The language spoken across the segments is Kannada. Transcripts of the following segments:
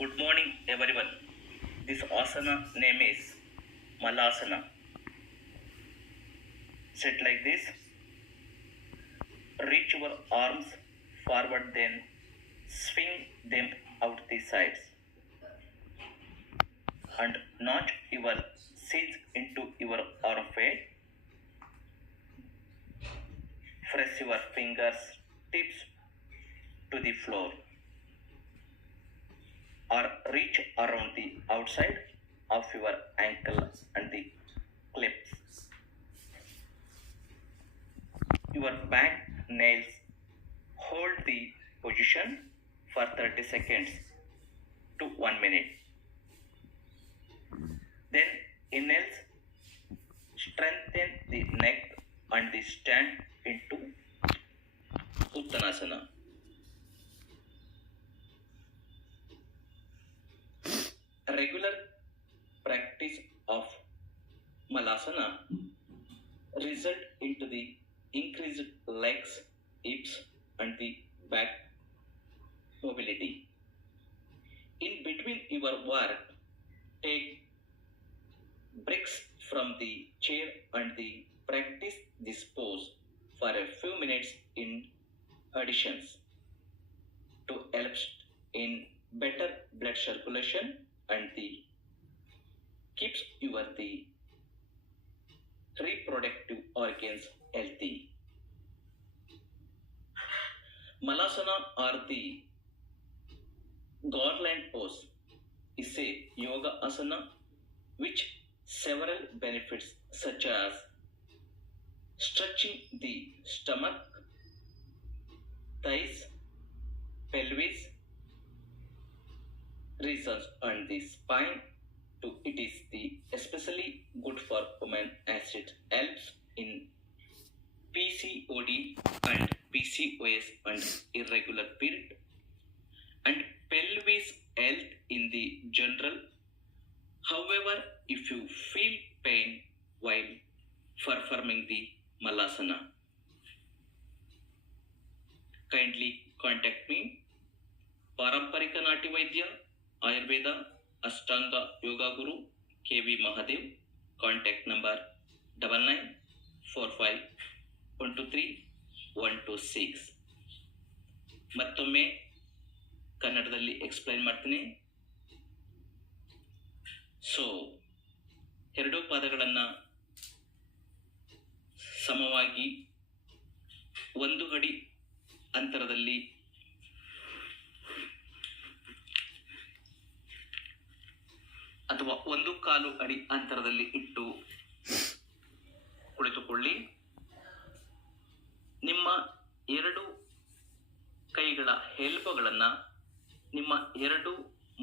Good morning, everyone. This asana name is Malasana. Sit like this. Reach your arms forward, then swing them out the sides. And notch your seats into your arm weight. Press your fingers tips to the floor or reach around the outside of your ankle and the clips. Your back nails hold the position for 30 seconds to 1 minute. Then inhales, strengthen the neck and the stand into Uttanasana. Regular practice of Malasana result into the increased legs, hips and the back mobility. In between your work, take breaks from the chair and the practice this pose for a few minutes in additions to help in better blood circulation and the keeps your the reproductive organs healthy. Malasana or the garland pose is a yoga asana which several benefits such as stretching the stomach, thighs, pelvis, reasons and the spine to it is the especially good for women as it helps in PCOD and PCOS and irregular period and pelvis health in the general. However, if you feel pain while performing the Malasana, kindly contact me. ಪಾರಂಪರಿಕ ನಾಟಿ ವೈದ್ಯ ಆಯುರ್ವೇದ ಅಷ್ಟಾಂಗ yoga guru KV Mahadev. Contact number 9945123126. ಮತ್ತೊಮ್ಮೆ ಕನ್ನಡದಲ್ಲಿ ಎಕ್ಸ್ಪ್ಲೈನ್ ಮಾಡ್ತೀನಿ. ಸೊ ಎರಡೂ ಪಾದಗಳನ್ನು ಸಮವಾಗಿ 1 ಅಡಿ ಅಂತರದಲ್ಲಿ ಅಥವಾ 1.25 ಅಡಿ ಅಂತರದಲ್ಲಿ ಇಟ್ಟು ಕುಳಿತುಕೊಳ್ಳಿ. ನಿಮ್ಮ 2 ಕೈಗಳ ಎಲ್ಬೋಗಳನ್ನು ನಿಮ್ಮ 2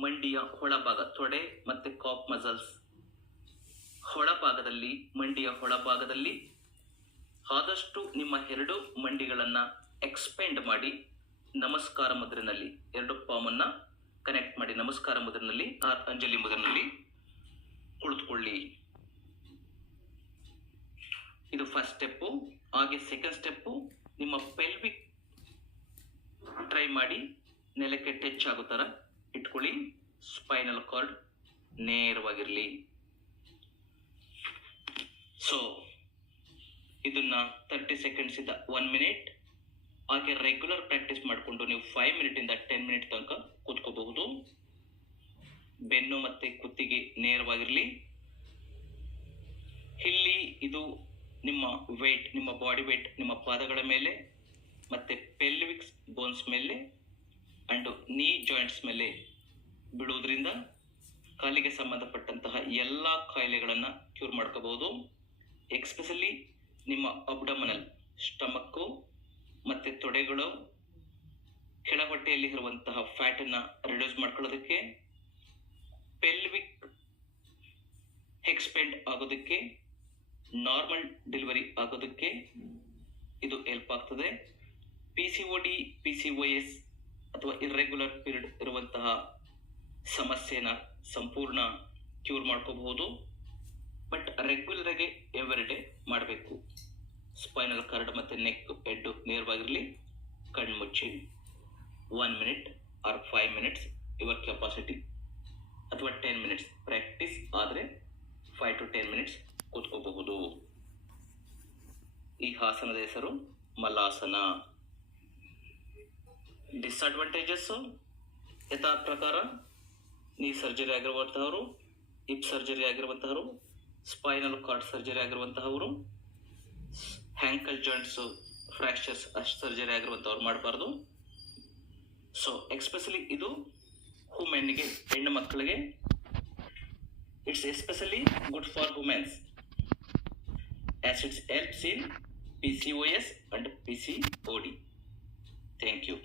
ಮಂಡಿಯ ಒಳಭಾಗ, ತೊಡೆ ಮತ್ತು ಕಾಪ್ ಮಸಲ್ಸ್ ಒಳಭಾಗದಲ್ಲಿ, ಮಂಡಿಯ ಒಳಭಾಗದಲ್ಲಿ ಆದಷ್ಟು ನಿಮ್ಮ 2 ಮಂಡಿಗಳನ್ನು ಎಕ್ಸ್ಪೆಂಡ್ ಮಾಡಿ ನಮಸ್ಕಾರ ಮುದ್ರೆನಲ್ಲಿ 2 ಪಾಮನ್ನು ಕನೆಕ್ಟ್ ಮಾಡಿ ನಮಸ್ಕಾರ ಮುದ್ರೆನಲ್ಲಿ ಅಂಜಲಿ ಮುದ್ರೆನಲ್ಲಿ ಕುಳಿತುಕೊಳ್ಳಿ. ಇದು ಫಸ್ಟ್ ಸ್ಟೆಪ್ಪು. ಹಾಗೆ ಸೆಕೆಂಡ್ ಸ್ಟೆಪ್ಪು, ನಿಮ್ಮ ಪೆಲ್ವಿಕ್ ಟ್ರೈ ಮಾಡಿ ನೆಲಕ್ಕೆ ಟಚ್ ಆಗೋ ಥರ ಇಟ್ಕೊಳ್ಳಿ. Spinal cord ನೇರವಾಗಿರಲಿ. ಸೊ ಇದನ್ನ 30 ಸೆಕೆಂಡ್ಸ್ ಇಂದ 1 ಮಿನಿಟ್ ಹಾಗೆ ರೆಗ್ಯುಲರ್ ಪ್ರಾಕ್ಟೀಸ್ ಮಾಡಿಕೊಂಡು ನೀವು 5 ಮಿನಿಟಿಂದ 10 ಮಿನಿಟ್ ತನಕ ಕೂತ್ಕೋಬಹುದು. ಬೆನ್ನು ಮತ್ತೆ ಕುತ್ತಿಗೆ ನೇರವಾಗಿರಲಿ. ಇಲ್ಲಿ ಇದು ನಿಮ್ಮ ವೇಟ್, ನಿಮ್ಮ ಬಾಡಿ ವೇಟ್ ನಿಮ್ಮ ಪಾದಗಳ ಮೇಲೆ ಮತ್ತೆ ಪೆಲ್ವಿಕ್ಸ್ ಬೋನ್ಸ್ ಮೇಲೆ ಅಂಡ್ ನೀ ಜಾಯಿಂಟ್ಸ್ ಮೇಲೆ ಬಿಡುವುದರಿಂದ ಕಾಲಿಗೆ ಸಂಬಂಧಪಟ್ಟಂತಹ ಎಲ್ಲ ಕಾಯಿಲೆಗಳನ್ನು ಕ್ಯೂರ್ ಮಾಡ್ಕೋಬಹುದು. ಎಕ್ಸ್ಪೆಷಲಿ ನಿಮ್ಮ ಅಬ್ಡಮನಲ್, ಸ್ಟಮಕ್ಕು ಮತ್ತು ತೊಡೆಗಳು, ಕೆಳಹೊಟ್ಟೆಯಲ್ಲಿ ಇರುವಂತಹ ಫ್ಯಾಟನ್ನು ರಿಡ್ಯೂಸ್ ಮಾಡ್ಕೊಳ್ಳೋದಕ್ಕೆ, ಪೆಲ್ವಿಕ್ ಎಕ್ಸ್ಪೆಂಡ್ ಆಗೋದಕ್ಕೆ, ನಾರ್ಮಲ್ ಡೆಲಿವರಿ ಆಗೋದಕ್ಕೆ ಇದು ಹೆಲ್ಪ್ ಆಗ್ತದೆ. PCOD, PCOS ಅಥವಾ ಇರ್ರೆಗ್ಯುಲರ್ ಪೀರಿಯಡ್ ಇರುವಂತಹ ಸಮಸ್ಯೆನ ಸಂಪೂರ್ಣ ಕ್ಯೂರ್ ಮಾಡ್ಕೋಬಹುದು. ಬಟ್ ರೆಗ್ಯುಲರ್ ಆಗಿ ಎವ್ರಿ ಡೇ ಮಾಡಬೇಕು. ಸ್ಪೈನಲ್ ಕಾರ್ಡ್ ಮತ್ತು ನೆಕ್ ಹೆಡ್ ನೇರವಾಗಿರಲಿ. ಕಣ್ಣು ಮುಚ್ಚಿ 1 minute R 5 minutes your capacity, ಅಥವಾ 10 ಮಿನಿಟ್ಸ್ ಪ್ರಾಕ್ಟೀಸ್ ಆದರೆ 5 to 10 ಮಿನಿಟ್ಸ್ ಕೂತ್ಕೋಬಹುದು. ಈ ಆಸನದ ಹೆಸರು ಮಲಾಸನ. ಡಿಸ್ಅಡ್ವಾಂಟೇಜಸ್ ಯಥಾ ಪ್ರಕಾರ ನೀ ಸರ್ಜರಿ ಆಗಿರುವಂತಹವರು, ಹಿಪ್ ಸರ್ಜರಿ ಆಗಿರುವಂತಹವರು, ಸ್ಪೈನಲ್ ಕಾರ್ಡ್ ಸರ್ಜರಿ ಆಗಿರುವಂತಹವರು, ಹ್ಯಾಂಕಲ್ ಜಾಯಿಂಟ್ಸ್ ಫ್ರಾಕ್ಚರ್ಸ್ ಸರ್ಜರಿ ಆಗಿರುವಂತವ್ರು ಮಾಡಬಾರ್ದು. ಸೊ ಎಕ್ಸ್ಪೆಷಲಿ ಇದು ವುಮೆನ್ಗೆ, ಹೆಣ್ಣು ಮಕ್ಕಳಿಗೆ. It's especially good for womens as it helps in PCOS and PCOD. Thank you.